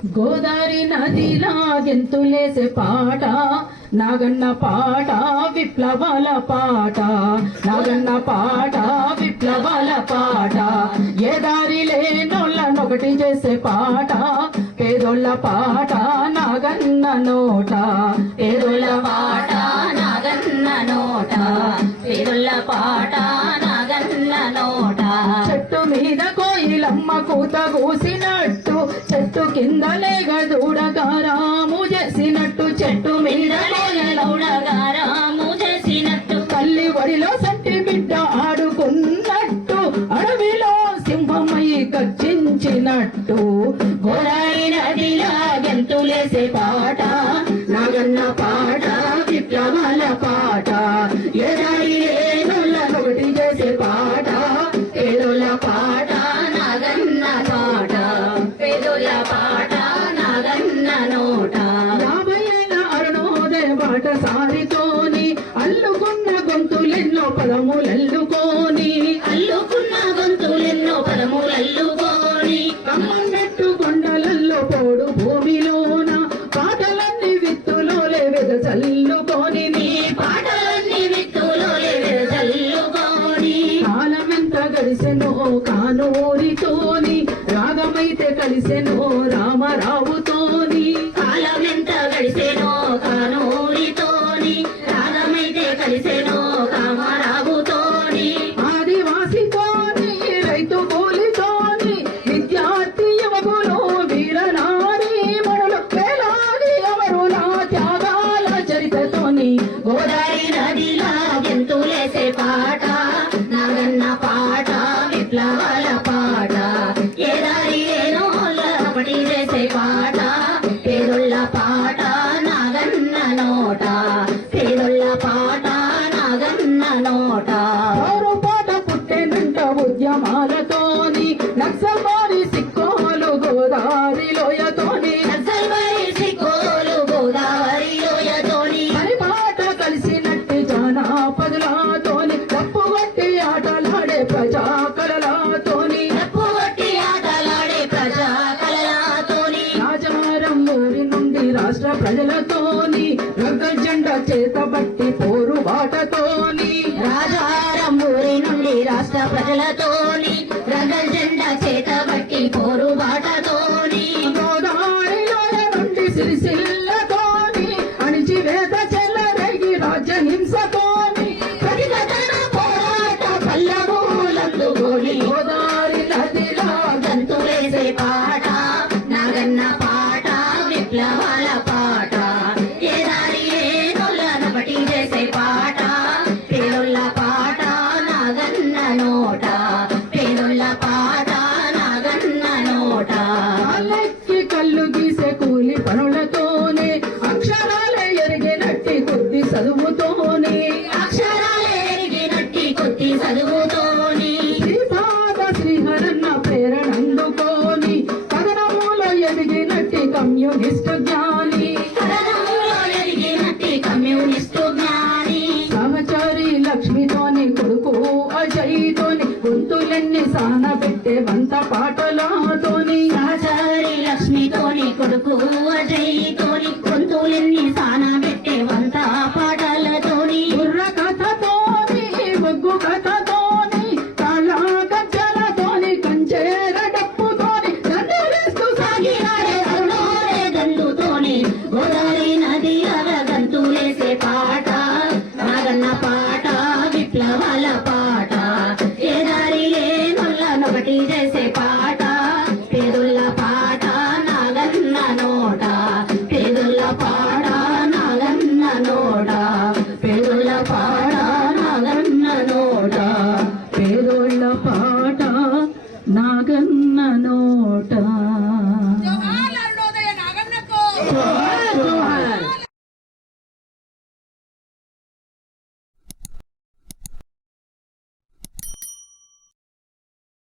గోదావరి నదిలా గెంతులేసే పాట నాగన్న పాట విప్లవాల పాట నాగన్న పాట విప్లవాల పాట ఏ దారి లేనోళ్ళనొకటి చేసే పాట పేదోళ్ళ పాట నాగన్న నోట పేదోళ్ళ పాట నాగన్న నోట పేదోళ్ళ పాట నాగన్న నోట చెట్టు మీద కోయిలమ్మ కూత కూసినట్టు చెట్టు కింద లేగ దూడగారాము చేసినట్టు చెట్టు మీద దూడగారాము చేసినట్టు తల్లి వడిలో సంటి బిడ్డ ఆడుకున్నట్టు అడవిలో సింహమయ్యి గర్జించినట్టు గోదావరి నదిలా గెంతులేసే పాట నాగన్న పాట విప్లవాల పాట ఎదారి ఒకటి చేసే పాట పేదోళ్ళ పాట నాగన్న పాట పేదోళ్ళ పాట నాగన్న నోట 50 ఏళ్ళ అరుణోదయ బాట సారితోని అల్లుకున్న గొంతులెన్నో పదములల్లుకోని అల్లుకున్న గొంతులెన్నో పదములల్లుకోని కమ్మన్నట్టు కొండలల్లో పోడు భూమిలోన పాటలన్నీ విత్తులోలే వెదజల్లుకోని నీ పాటలన్నీ విత్తులోలే వెదజల్లుకోని కాలమెంత గడిసెనో కానూరితోని రాగమైతే కలిసెనో రామరావుతోని కాలమెంత గడిసెనో కానూరితోని రాగమైతే కలిసెనో రామరావుతోని ఆదివాసితోని రైతు కూలితోని విద్యార్థి యువకులు వీరనారీ మనులు వేలాది అమరుల త్యాగాల చరితతోని గోదావరి నదిలా గెంతులేసే పాట నాగన్న పాట విప్లవాల పాట ఏ దారి లేనోళ్ళపటి చేసే పాట పేదోళ్ళ పాట నాగన్న నోట పేదోళ్ళ పాట నాగన్న నోట పాట పుట్టెనంట ఉద్యమాలతోని నక్సల్వారి సిక్కోలు గోదావరి లోయతోని నక్సల్వారి సిక్కోలు గోదావరి లోయతోని మరి పాట కలిసినట్టు జానాపదులతోని తప్పు కొట్టి ఆటలాడే ప్రజా కళలతోని తప్పు కొట్టి ఆటలాడే ప్రజా కళలతోని రాజారం ఊరి నుండి రాష్ట్ర ప్రజలతోని రంగ జెండా చేతబట్టి పోరు బాటతోని రాజారం ఊరి నుండి రాష్ట్ర ప్రజలతోని రంగ జెండా చేతబట్టి పోరు బాటతోని గోదావరి లోయ నుండి సిరిసిల్లతోని అణిచివేత చెల్లరేగి రాజ్య హింసతోని ప్రతిఘటన పోరాట పల్లవులందుకోని గోదావరి నదిలా గంతులేసే పాట నాగన్న పాట విప్లవాల పాట ఏ దారి లేనోళ్ళనొకటి చేసే పాట పేదోళ్ళ పాట నాగన్న నోట పేదోళ్ళ పాట నాగన్న నోట కాళ్ళెక్కి కళ్ళు గీసే కూలి పనులతోనే అక్షరాలే ఎరిగినట్టి కొద్ది చదువుతోనే అక్షరాలే ఎరిగినట్టి కొద్ది చదువుతోని శ్రీపాద శ్రీహరన్న ప్రేరణందుకోని కథనములో ఎదిగినట్టి కమ్యూనిస్టు జ్ఞాని కథనములో ఎదిగినట్టి కమ్యూనిస్టు జ్ఞాని సహచారి లక్ష్మితోని కొడుకు అజయ్తోని గొంతులెన్ని సానబెట్టే వంత పాటలతోని సహచారి లక్ష్మితోని కొడుకు